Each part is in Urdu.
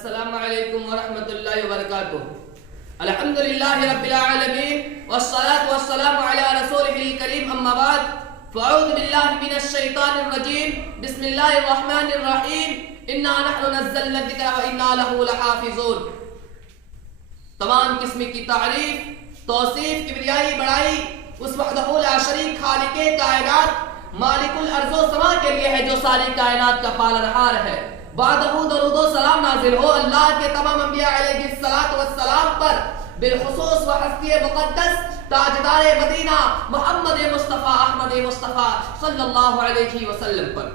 السلام علیکم ورحمۃ اللہ وبرکاتہ. الحمدللہ رب العالمین والصلاة والسلام علی رسولہ الکریم. اما بعد فاعوذ باللہ من الشیطان الرجیم. بسم اللہ الرحمن الرحیم. انا نحن نزلنا الذکر وانا لہ لحافظون. تمام قسم کی تعریف، توصیف، کبریائی، بڑائی اس وحدہ لا شریک خالق کائنات مالک الارض و سما کے لیے ہے جو ساری کائنات کا پالنہار ہے. بعدہ درود و سلام نازل ہو اللہ کے تمام انبیاء علیہ الصلوۃ والسلام پر، بالخصوص و ہستی مقدس تاجدار مدینہ محمد مصطفیٰ احمد مصطفیٰ صلی اللہ علیہ وسلم پر.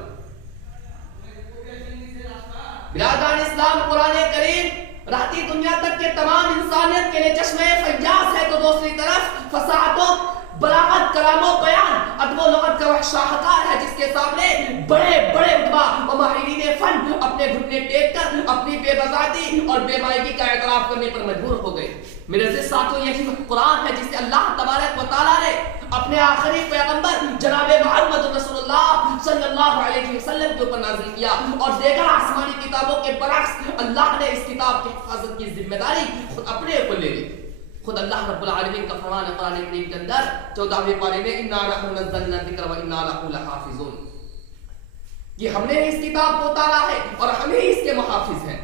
برادران اسلام، قرآن کریم رہتی دنیا تک کے تمام انسانیت کے لیے چشمہ فیاض ہے، تو دوسری طرف فصاحت و بلاغت، کلام و بیان، ادب و لغت کا وہ شاہکار ہے جس کے سامنے بڑے بڑے ادبا و ماہرین فن اپنے گھٹنے ٹیک کر اپنی بے بذاتی اور بے مائگی کا اعتراف کرنے پر مجبور ہو گئے. میرے عزیز ساتھیو، یہی قرآن ہے جسے اللہ تبارک و تعالیٰ نے اپنے آخری پیغمبر جناب محمد رسول اللہ صلی اللہ علیہ وسلم کے اوپر نازل کیا، اور دیگر آسمانی کتابوں کے برعکس اللہ نے اس کتاب کی حفاظت کی ذمہ داری خود اپنے اوپر لے لی. خود اللہ رب العالمین کا فرمان ہے قرآن کریم کے اندر 14ویں پارے میں، انا نحن نزلنا الذکر وانا لہ لحافظون. یہ ہم نے اس کتاب کو اتارا ہے اور ہم ہی اس کے محافظ ہیں.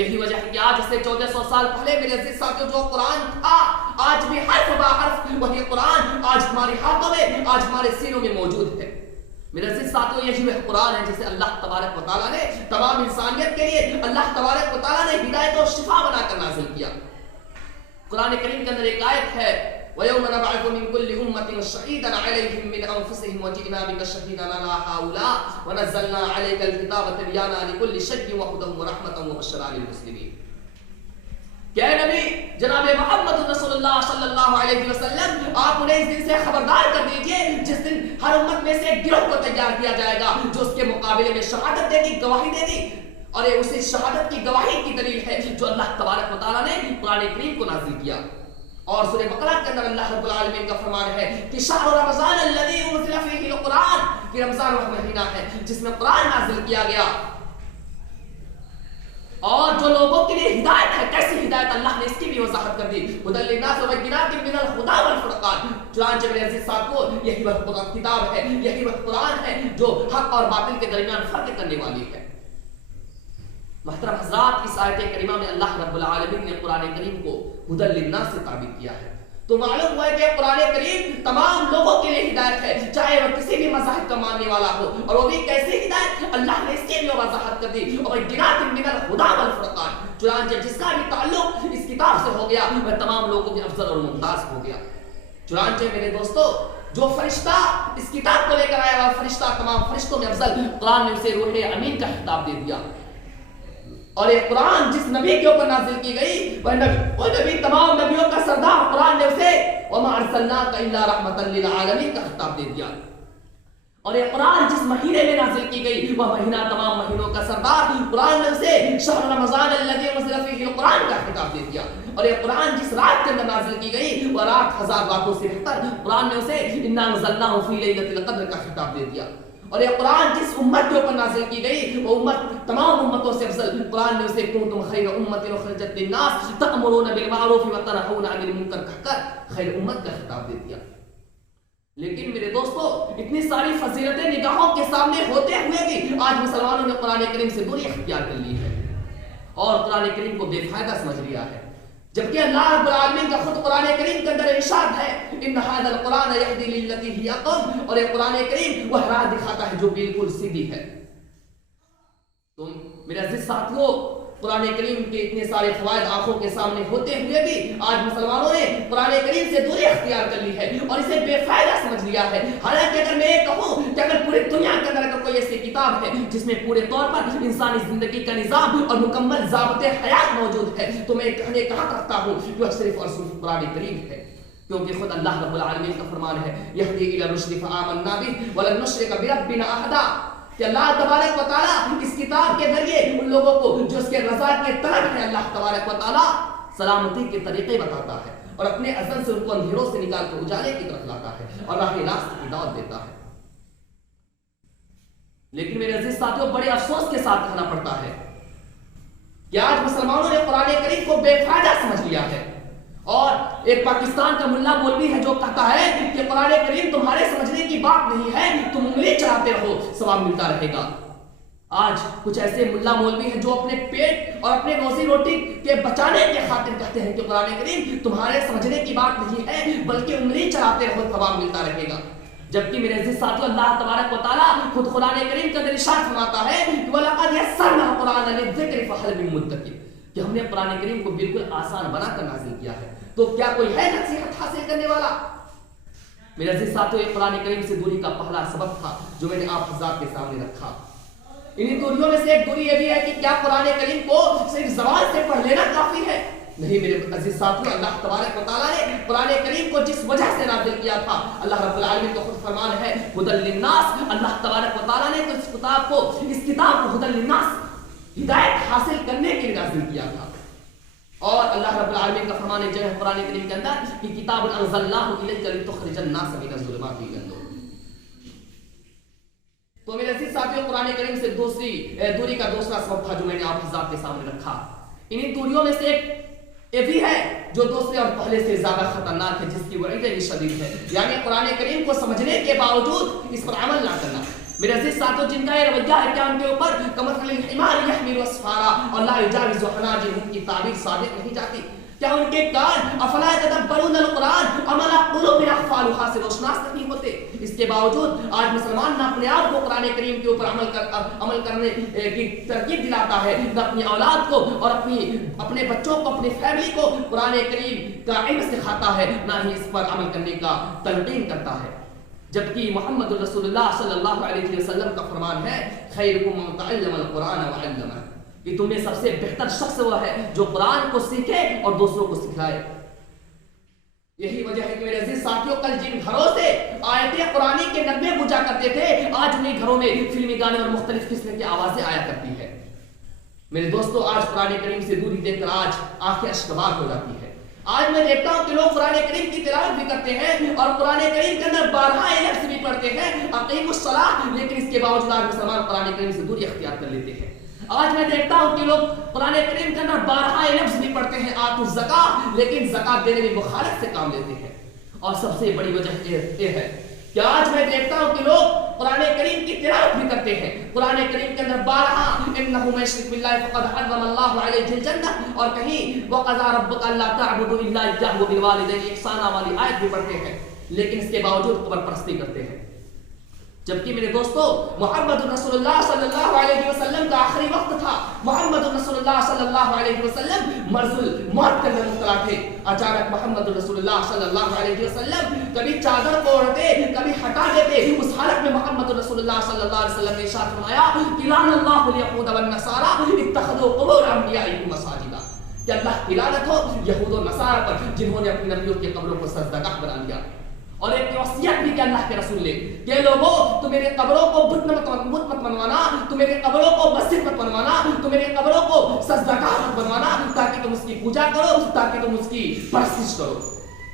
یہی وجہ ہے کہ آج سے 1400 سال پہلے میرے عزیز ساتھیوں جو قرآن تھا، آج بھی حرف با حرف وہی قرآن آج ہمارے ہاتھوں میں، آج ہمارے سینوں میں موجود ہے. میرے عزیز ساتھیوں، یہی وہ قرآن ہے جسے اللہ تبارک و تعالیٰ نے تمام انسانیت کے لیے اللہ تبارک و تعالیٰ نے ہدایت و شفا بنا کر نازل کیا. قرآن کریم کے اندر ایک آیت ہے، وَيَوْمَ نَبْعَثُ مِنْ كُلِّ أُمَّةٍ شَهِيدًا عَلَيْهِمْ مِنْ أَنفُسِهِمْ وَجِئْنَا بِكَ شَهِيدًا عَلَى هَؤُلَاءِ وَنَزَّلْنَا عَلَيْكَ الْكِتَابَ تِبْيَانًا لِكُلِّ شَيْءٍ وَهُدًى وَرَحْمَةً وَبُشْرَىٰ لِلْمُسْلِمِينَ. کہ اے نبی جناب محمد رسول اللہ صلی اللہ علیہ وسلم، آپ انہیں اس دن سے خبردار کر دیجئے جس دن ہر امت میں سے ایک گروہ کو تیار کیا جائے گا جو اس کے مقابلے میں شہادت دے گی، گواہی دے گی، اور یہ اسی شہادت کی گواہی کی دلیل ہے جو اللہ تبارک و تعالیٰ نے قرآن کریم کو نازل کیا. اور سورہ بقرہ کے اندر اللہ رب العالمین کا فرمان ہے کہ شہر رمضان الذی انزل فیہ القرآن، کہ رمضان وہ مہینہ ہے جس میں قرآن نازل کیا گیا، اور جو لوگوں کے لیے ہدایت ہے. کیسی ہدایت؟ اللہ نے اس کی بھی وضاحت کر دی، ھدی للناس وبینات من الہدی والفرقان. چنانچہ میرے عزیز ساتھیو، یہی وہ کتاب ہے، یہی وہ قرآن ہے جو حق اور باطل کے درمیان فرق کرنے والی ہے. محترم حضرات، اس آیت کریمہ میں اللہ رب العالمین نے قرآن کریم کو ھدی للناس سے تعبیر کیا ہے. تو معلوم ہوا ہے کہ قرآن کریم تمام لوگوں کے لیے ہدایت ہے، چاہے وہ کسی بھی مذہب کا ماننے والا ہو. اور وہ بھی کیسی ہدایت؟ اللہ نے اس کی بھی وضاحت کر دی، وبینات من الہدی والفرقان. چنانچہ جس کا بھی تعلق اس کتاب سے ہو گیا وہ تمام لوگوں میں افضل اور ممتاز ہو گیا. چنانچہ میرے دوستو، جو فرشتہ اس کتاب کو لے کر آیا وہ فرشتہ تمام فرشتوں میں افضل، قرآن نے اسے روح امین کا خطاب دے دیا. اور یہ قرآن جس نبی کے اوپر نازل کی گئی وہ نبی تمام نبیوں کا سردار، قرآن نے اسے وما ارسلناک الا رحمۃ للعالمین کا خطاب دے دیا. اور یہ قرآن جس مہینے میں نازل کی گئی وہ مہینہ تمام مہینوں کا سردار، قرآن نے اسے شہر رمضان الذی انزل فیہ القرآن کا خطاب دے دیا. اور یہ قرآن جس رات کے اندر نازل کی گئی وہ رات 1000 راتوں سے بہتر، قرآن نے اسے انا انزلناہ فی لیلۃ القدر کا خطاب دے دیا. اور یہ قرآن جس امت کے اوپر نازل کی گئی وہ امت تمام امتوں سے افضل، قرآن نے اسے کنتم خیر امت اخرجت للناس تأمرون بالمعروف وتنہون عن المنکر کہہ کر خیر امت کا خطاب دے دیا. لیکن میرے دوستو، اتنی ساری فضیلتیں نگاہوں کے سامنے ہوتے ہوئے بھی آج مسلمانوں نے قرآن کریم سے دوری اختیار کر لی ہے اور قرآن کریم کو بے فائدہ سمجھ لیا ہے. جبکہ اللہ رب العالمین کا خود قرآن کریم کے اندر ارشاد ہے، ان ھذا القرآن یہدی للتی ہی اقوم، اور یہ قرآن کریم وہ راہ دکھاتا ہے جو بالکل سیدھی ہے. تو میرے عزیز ساتھیو، قرآن کریم کے اتنے سارے فوائد آنکھوں کے سامنے ہوتے ہوئے بھی آج مسلمانوں نے قرآن کریم سے دوری اختیار کر لی ہے اور اسے بے فائدہ سمجھ لیا ہے. حالانکہ اگر میں یہ کہوں کہ اگر پوری دنیا کے اندر اگر کوئی ایسی کتاب ہے جس میں پورے طور پر انسانی زندگی کا نظام اور مکمل ضابطۂ حیات موجود ہے تو میں کہنے کہا کرتا ہوں کہ وہ صرف اور صرف قرآن کریم ہے. کیونکہ خود اللہ رب العالمین کا فرمان ہے، یہدی الی الرشد فآمنا بہ ولن نشرک بربنا احدا، کہ اللہ تبارک و تعالیٰ اس کتاب کے ذریعے ان لوگوں کو جو اس کے رضا کے طلب ہے، اللہ تبارک و تعالیٰ سلامتی کے طریقے بتاتا ہے اور اپنے اذن سے ان کو اندھیروں سے نکال کر اجالے کی طرف لاتا ہے اور راہ راست کی دعوت دیتا ہے. لیکن میرے عزیز ساتھیوں، بڑے افسوس کے ساتھ کہنا پڑتا ہے کہ آج مسلمانوں نے قرآن کریم کو بے فائدہ سمجھ لیا ہے، اور ایک پاکستان کا ملا مولوی ہے جو کہتا ہے کہ قرآن کریم تمہارے سمجھنے کی بات نہیں ہے، تم انگلی چلاتے رہو ثواب ملتا رہے گا۔ آج کچھ ایسے ملا مولوی ہیں جو اپنے پیٹ اور اپنے روزی روٹی کے بچانے کے خاطر کہتے ہیں کہ قرآن کریم تمہارے سمجھنے کی بات نہیں ہے بلکہ انگلی چلاتے رہو ثواب ملتا رہے گا۔ جبکہ میرے عزیز ساتھیو، اللہ تبارک و تعالیٰ خود قرآن کریم کے اندر ارشاد فرماتا ہے وَلَقَدْ يَسَّرْنَا الْقُرْآنَ لِلذِّكْرِ فَهَلْ مِن مُدَّكِرٍ، کہ ہم نے قرآن کریم کو بالکل آسان بنا کر نازل کیا ہے، تو کیا کوئی ہے نصیحت حاصل کرنے والا؟ میرے عزیز ساتھیو، یہ قرآن کریم سے دوری کا پہلا سبب تھا جو میں نے آپ حضرات کے سامنے رکھا۔ انہی دوریوں میں سے ایک دوری یہ بھی ہے کہ کیا قرآن کریم کو صرف زبان سے پڑھ لینا کافی ہے؟ نہیں میرے عزیز ساتھیو، اللہ تبارک و تعالیٰ نے قرآن کریم کو جس وجہ سے نازل کیا تھا، اللہ رب العالمین کا خود فرمان ہے ھدی للناس، اللہ تبارک و تعالیٰ نے تو اس کتاب کو ھدی للناس ہدایت حاصل کرنے کے لیے نازل کیا تھا۔ اور اللہ رب العالمین کا فرمان ہے قرآن کریم کے اندر کہ کتاب انزلناہ الیک لتخرج الناس من الظلمات الی النور۔ تو میرے عزیز ساتھیوں، قرآن کریم سے دوری کا دوسرا سبب تھا جو میں نے آپ حضرات کے سامنے رکھا۔ انہی دوریوں میں سے ایک یہ بھی ہے جو دوسرے اور پہلے سے زیادہ خطرناک ہے، جس کی وعید بھی شدید ہے، یعنی قرآن کریم کو سمجھنے کے باوجود اس پر عمل نہ کرنا۔ میرے عزیز ساتھیوں، جن کا یہ رویہ ہے کیا ان کے اوپر کمثل الحمار یحمل اسفارا اور لا یجاوز حناجرهم کی تعبیر صادق نہیں جاتی؟ کیا ان کے کان افلا یتدبرون القرآن ام علی قلوب اقفالها سے روشناس نہیں ہوتے؟ اس کے باوجود آج مسلمان نہ اپنے آپ کو قرآن کریم کے اوپر عمل کرنے کی ترغیب دلاتا ہے، نہ اپنی اولاد کو اور اپنے بچوں کو، اپنی فیملی کو قرآن کریم کا علم سکھاتا ہے، نہ ہی اس پر عمل کرنے کا تلقین کرتا ہے۔ جبکہ محمد رسول اللہ صلی اللہ علیہ وسلم کا فرمان ہے خیرکم من تعلم القرآن وعلمہ، کہ تم میں سب سے بہتر شخص وہ ہے جو قرآن کو سیکھے اور دوسروں کو سکھائے۔ یہی وجہ ہے کہ میرے عزیز ساتھیوں، کل جن گھروں سے آیتیں قرآن کے نغمے گونجا کرتے تھے، آج انہیں گھروں میں فلمی گانے اور مختلف قسم کی آوازیں آیا کرتی ہے۔ میرے دوستو، آج قرآن کریم سے دوری دیکھ کر آج آنکھیں اشکبار ہو جاتی ہے۔ آج میں دیکھتا ہوں کہ لوگ قرآن کریم کی تلاوت بھی کرتے ہیں اور قرآن کریم کے اندر 12 لفظ بھی پڑھتے ہیں اقیم الصلاۃ، لیکن اس کے باوجود آج مسلمان قرآن کریم سے دوری اختیار کر لیتے ہیں۔ آج میں دیکھتا ہوں کہ لوگ قرآن کریم کے اندر 12 لفظ بھی پڑھتے ہیں آتوا الزکاۃ، لیکن زکات دینے میں مخالفت سے کام لیتے ہیں۔ اور سب سے بڑی وجہ یہ ہے کہ آج میں دیکھتا ہوں کہ لوگ قرآن کریم کی تلاوت بھی کرتے ہیں، قرآن کریم کے اندر 12 انہ من یشرک باللہ فقد حرم اللہ علیہ الجنہ، اور کہیں وقضى ربک الا تعبدوا الا ایہ وبالوالدین احسانا والی آیت بھی پڑھتے ہیں، لیکن اس کے باوجود قبر پرستی کرتے ہیں۔ جبکہ میرے دوستو، محمد رسول اللہ صلی اللہ علیہ وسلم کا آخری وقت تھا، محمد رسول اللہ صلی اللہ علیہ وسلم مرض الموت کے اندر مبتلا تھے۔ اچانک محمد رسول اللہ صلی اللہ علیہ وسلم کبھی چادر کو اوڑھتے، کبھی ہٹا دیتے، اس حالت میں محمد رسول اللہ صلی اللہ علیہ وسلم نے ارشاد فرمایا کہ لعن اللہ الیہود والنصارى اتخذوا قبور انبیائہم مساجدا، کہ اللہ کی لعنت ہو یہود و نصارہ پر جنہوں نے اپنی نبیوں کی قبروں کو سجدہ گاہ بنا لیا۔ اور ایک وصیت بھی کہ اللہ کے رسول نے کہ لوگوں، تم میرے قبروں کو بت مت بنوانا، تم میرے قبروں کو مسجد مت بنوانا، تم میرے قبروں کو سجدہ گاہ مت بنوانا، تاکہ تم اس کی پوجا کرو، تاکہ تم اس کی پرستش کرو۔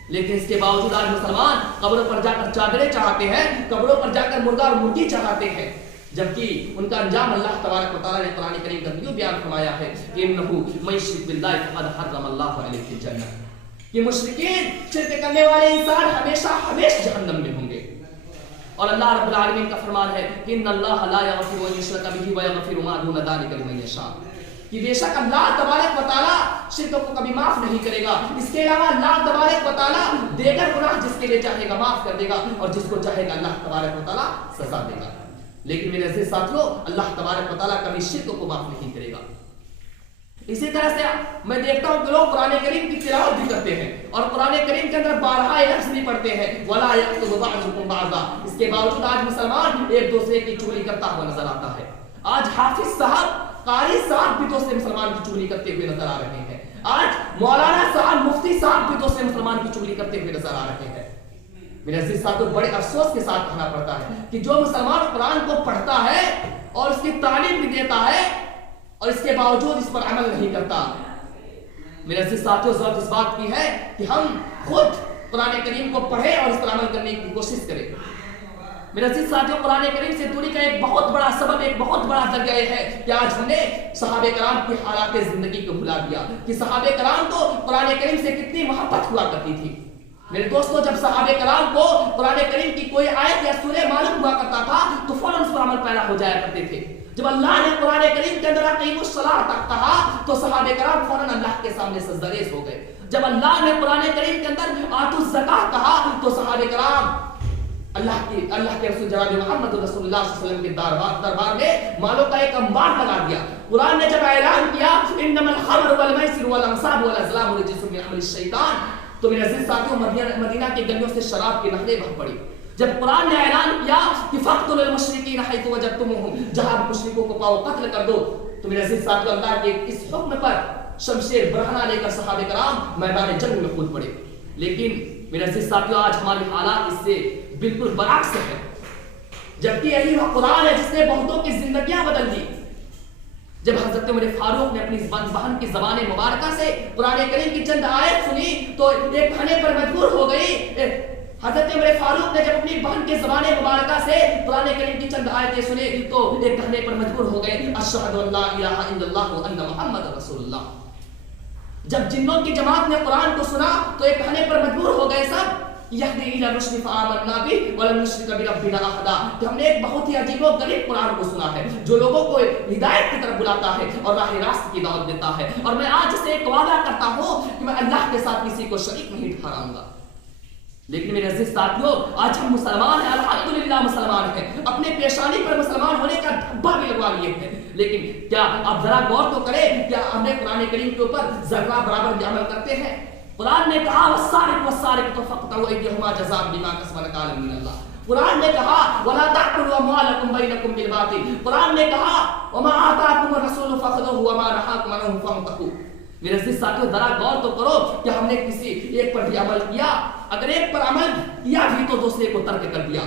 لیکن اس کے باوجود آج مسلمان قبروں پر جا کر چادریں چڑھاتے ہیں، قبروں پر جا کر مرغا اور مرغی چڑھاتے ہیں، جبکہ ان کا انجام اللہ تبارک و تعالیٰ نے قرآن کریم کا یوں بیان فرمایا ہے کہ انہ من یشرک باللہ فقد حرم اللہ علیہ الجنہ، کہ مشرکین، شرک کرنے والے انسان ہمیشہ جہنم میں ہوں گے۔ اور اللہ رب العالمین کا فرمان ہے کہ ان اللہ لا یغفر ان یشرک بہ ویغفر ما دون ذلک لمن یشاء، کہ بے شک اللہ تبارک و تعالیٰ شرک کو کبھی معاف نہیں کرے گا، اس کے علاوہ اللہ تبارک و تعالیٰ دیگر گناہ جس کے لیے چاہے گا معاف کر دے گا، اور جس کو چاہے گا اللہ تبارک و تعالیٰ سزا دے گا۔ لیکن میرے عزیز ساتھیوں، اللہ تبارک و تعالیٰ کبھی شرک کو معاف نہیں کرے گا۔ اسی طرح سے میں دیکھتا ہوں کہ لوگ قرآن کریم کی تلاوت بھی کرتے ہیں اور قرآن کریم کے اندر 12 لفظ بھی پڑھتے ہیں وَلَا يَكْتُبُ بَعْضُكُمْ بَعْضًا، اس کے باوجود آج مسلمان ایک دوسرے کی چغلی کرتا ہوا نظر آتا ہے۔ آج حافظ صاحب، قاری صاحب بھی دوسرے مسلمان کی چغلی کرتے ہوئے نظر آ رہے ہیں، آج مولانا صاحب، مفتی صاحب بھی دوسرے مسلمان کی چغلی کرتے ہوئے نظر آ رہے ہیں۔ میرے عزیز ساتھیوں، بڑے افسوس کے ساتھ کہنا پڑتا ہے کہ جو مسلمان قرآن کو پڑھتا ہے اور اس کی تعلیم بھی دیتا ہے اور اس کے باوجود اس پر عمل نہیں کرتا، میرے عزیز ساتھیوں، ضرورت اس بات کی ہے کہ ہم خود قرآن کریم کو پڑھیں اور اس پر عمل کرنے کی کوشش کریں۔ میرے عزیز ساتھیوں، قرآن کریم سے دوری کا ایک بہت بڑا سبب، ایک بہت بڑا ذریعہ یہ ہے کہ آج ہم نے صحابہ کرام کی حالات زندگی کو بھلا دیا کہ صحابہ کرام کو قرآن کریم سے کتنی محبت ہوا کرتی تھی۔ میرے دوستوں، جب صحابہ کرام کو قرآن کریم کی کوئی آیت یا سورہ معلوم ہوا کرتا تھا تو فوراً اس پر عمل پیدا ہو جایا کرتے تھے۔ جب اللہ نے قرآن کریم کے اندر اقیموا الصلاۃ تک کہا تو صحابہ کرام فوراً اللہ کے سامنے سجدہ ہو گئے۔ جب اللہ نے قرآن کریم کے اندر آتوا الزکاۃ کہا تو صحابہ کرام اللہ کے رسول جناب محمد رسول اللہ صلی اللہ علیہ وسلم کے دربار میں مالوں کا ایک انبار لگا دیا۔ قرآن نے جب اعلان کیا انما الخمر والمیسر والانصاب والازلام رجس من عمل الشیطان، تو میرے عزیز ساتھیوں، مدینہ کی گلیوں سے شراب کی نہریں بہہ پڑی۔ جب قرآن نے اعلان کیا کہ فاقتلوا المشرکین حیث وجدتموہم، جہاں مشرکوں کو پاؤ قتل کر دو، تو میرے عزیز ساتھیوں، اللہ کے اس حکم پر شمشیر برہنہ لے کر صحابہ کرام میدان جنگ میں کود پڑے۔ لیکن میرے عزیز ساتھیوں، آج ہماری حالات اس سے بالکل برعکس ہے، جبکہ یہی وہ قرآن ہے جس نے بہتوں کی زندگیاں بدل دی۔ جب حضرت عمر فاروق نے اپنی بہن کی زبان مبارکہ سے قرآن کریم کی چند آیت سنی تو ایک کہنے پر مجبور ہو گئی۔ حضرت عمر فاروق نے جب اپنی بہن کی زبان مبارکہ سے قرآن کریم کی چند آیتیں سنی تو ایک کہنے پر مجبور ہو گئے، اشہد ان لا الہ الا اللہ وان محمد رسول اللہ۔ جب جنوں کی جماعت نے قرآن کو سنا تو ایک کہنے پر مجبور ہو گئے سب، یہدی الی الرشد فآمنا بہ ولن نشرک بربنا احدا، کہ ہم نے ایک بہت ہی عجیب و غریب قرآن کو سنا ہے جو لوگوں کو ہدایت کی طرف بلاتا ہے اور راہ راست کی دعوت دیتا ہے، اور میں آج سے ایک وعدہ کرتا ہوں کہ میں اللہ کے ساتھ کسی کو شریک نہیں ٹھہراؤں گا۔ لیکن میرے عزیز ساتھیوں، آج ہم مسلمان ہیں، الحمدللہ مسلمان ہیں، اپنے پیشانی پر مسلمان ہونے کا دھبا بھی لگوا لیے ہیں، لیکن کیا آپ ذرا غور تو کریں، کیا ہم نے قرآن کریم کے اوپر ذرہ برابر بھی عمل کرتے ہیں؟ قرآن نے کہا والسارق والسارقۃ فاقطعوا ایدیہما جزاء بما کسبا نکالا من اللہ۔ قرآن نے کہا ولا تأکلوا اموالکم بینکم بالباطل۔ قرآن نے کہا وما آتاکم الرسول فخذوہ وما نہاکم عنہ فانتہوا۔ میرے عزیز ساتھیوں، ذرا غور تو کرو کہ ہم نے کسی ایک پر بھی عمل کیا؟ اگر ایک پر عمل کیا بھی تو دوسرے کو ترک کر دیا۔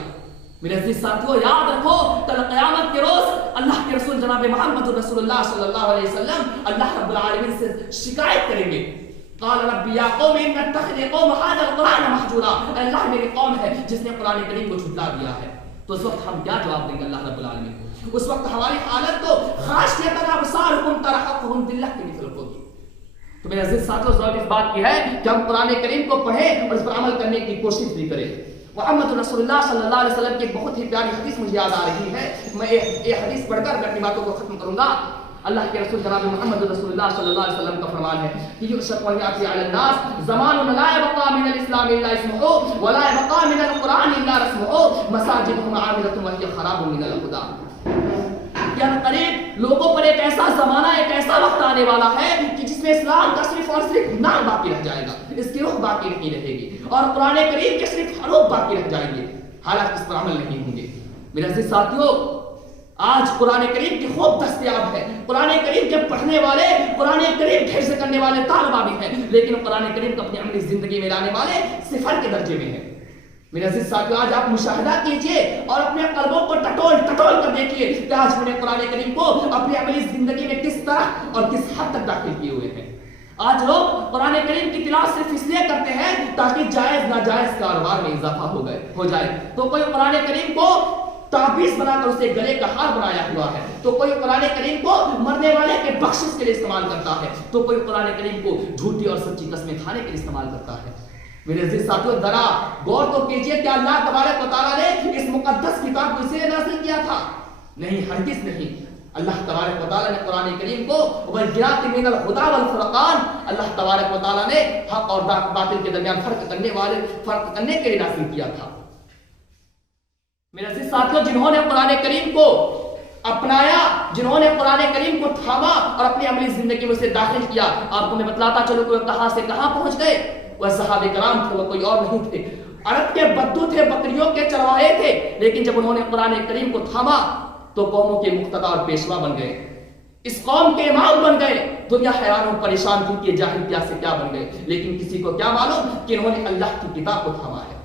میرے عزیز ساتھیوں، یاد رکھو کل قیامت کے روز اللہ کے رسول جناب محمد رسول اللہ صلی اللہ علیہ وسلم اللہ رب العالمین سے شکایت کریں گے، قال رب یا قوم ان اتخذ قوم هذا القرآن مہجورا، اللہ میری قوم ہے جس نے قرآن کریم کو جھٹلا دیا ہے۔ تو اس وقت ہم کیا جواب دیں گے اللہ رب العالمین کو؟ اس وقت ہماری حالت تو خاشعۃ ابصارہم ترہقہم ذلہ کی مثل ہوگی۔ تو میرے عزیز ساتھیوں، ضرورت اس بات کی ہے کہ ہم قرآن کریم کو پڑھیں اور اس پر عمل کرنے کی کوشش بھی کریں۔ محمد رسول اللہ صلی اللہ علیہ وسلم کی ایک بہت ہی پیاری حدیث مجھے یاد آ رہی ہے، میں یہ حدیث پڑھ کر اپنی باتوں کو ختم کروں گا۔ اللہ کے رسول جناب محمد رسول اللہ صلی اللہ علیہ وسلم کا فرمان ہے کہ یؤشک ان یأتی علی الناس زمان لا یبقى من الاسلام الا اسمه ولا يبقى من القرآن الا رسمه مساجدهم عامرة وهي خراب من الهدى۔ یعنی قریب لوگوں پر ایک ایسا زمانہ، ایک ایسا وقت آنے والا ہے کہ جس میں اسلام کا صرف اور صرف نام باقی رہ جائے گا، اس کی روح باقی نہیں رہے گی، اور قرآن کریم کے صرف حروف باقی رہ جائیں گے، حالانکہ اس پر عمل نہیں ہوں گے۔ میرے عزیز ساتھیوں، آج قرآن کریم کی خوب دستیاب ہے، قرآن کریم کے پڑھنے والے، قرآن کریم حفظ کرنے والے طالبہ بھی ہیں، لیکن قرآن کریم کو اپنی عملی زندگی میں لانے والے صفر کے درجے میں ہیں۔ میرے عزیز ساتھیوں، آج آپ مشاہدہ کیجئے اور اپنے قلبوں کو ٹٹول کر دیکھیے کہ آج ہم نے قرآن کریم کو اپنی عملی زندگی میں کس طرح اور کس حد تک داخل کیے ہوئے ہیں۔ آج لوگ قرآن کریم کی تلاوت صرف اس لیے کرتے ہیں تاکہ جائز ناجائز کاروبار میں اضافہ ہو جائے، تو کوئی قرآن کریم کو تعبیز بنا کر اسے گلے کا ہار بنایا ہوا ہے، تو کوئی قرآن کریم کو مرنے والے کے بخشش کے لیے استعمال کرتا ہے، تو کوئی قرآن کریم کو جھوٹی اور سچی قسمیں کھانے کے لیے استعمال کرتا ہے۔ میرے عزیز ساتھیوں، ذرا غور تو کیجئے کہ اللہ تبارک و تعالیٰ نے اس مقدس کتاب کو اس لیے نازل کیا تھا؟ نہیں، ہرگز نہیں۔ اللہ تبارک و تعالیٰ نے قرآن کریم کو وَالْبَيِّنَاتِ مِنَ الْهُدَىٰ وَالْفُرْقَانِ، اللہ تبارک و تعالیٰ نے حق اور باطل کے درمیان فرق کرنے کے لیے نازل کیا تھا۔ میرے عزیز ساتھیوں، جنہوں نے قرآن کریم کو اپنایا، جنہوں نے قرآن کریم کو تھاما اور اپنی عملی زندگی میں اسے داخل کیا، آپ کو میں بتلاتا چلوں کہ وہ کہاں سے کہاں پہنچ گئے۔ وہ صحابہ کرام تھے، وہ کوئی اور نہیں تھے، عرب کے بدو تھے، بکریوں کے چرواہے تھے، لیکن جب انہوں نے قرآن کریم کو تھاما تو قوموں کے مقتدی اور پیشوا بن گئے، اس قوم کے امام بن گئے۔ دنیا حیران و پریشان تھی کہ جاہل کیا سے کیا بن گئے، لیکن کسی کو کیا معلوم کہ انہوں نے اللہ کی کتاب کو تھاما ہے۔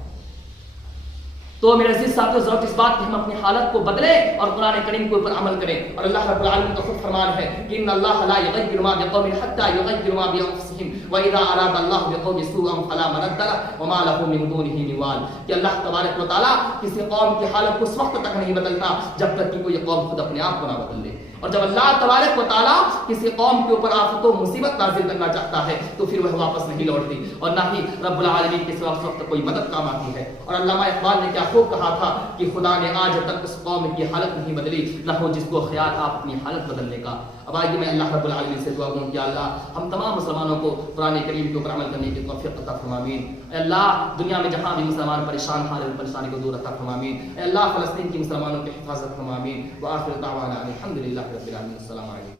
تو میرے عزیز ساتھیوں ضرورت اس بات کی ہم اپنی حالت کو بدلیں اور قرآن کریم کے اوپر عمل کریں. اور اللہ رب العالمین کا خود فرمان ہے کہ ان اللہ لا یغیر ما بقوم حتى یغیروا ما بانفسهم واذا اراد الله بقوم سوءا فلا مرد له وما له من دونه من وال. کہ اللہ تبارک و تعالی کسی قوم کی حالت کو اس وقت تک نہیں بدلتا جب تک کہ کوئی قوم خود اپنے آپ کو نہ بدل لے. اور جب اللہ تبارک و تعالی کسی قوم کے اوپر آفت و مصیبت نازل کرنا چاہتا ہے تو پھر وہ واپس نہیں لوٹتی اور نہ ہی رب العالمین کے سوا اس وقت کوئی مدد کام آتی ہے. اور علامہ اقبال نے کیا خوب کہا تھا کہ خدا نے آج تک اس قوم کی حالت نہیں بدلی نہ ہو جس کو خیال آپ اپنی حالت بدلنے کا. اب آئیے میں اللہ رب العالمین سے دعا کروں کہ اللہ ہم تمام مسلمانوں کو قرآن کریم کے اوپر عمل کرنے کی توفیق عطا فرما. آمین. اے اللہ دنیا میں جہاں بھی مسلمان پریشان حال ہے پریشانی کو دور عطا فرما. آمین. اے اللہ فلسطین کی مسلمانوں کی حفاظت فرما. آمین. وآخر دعوانا الحمدللہ رب العالمین. السلام علیکم.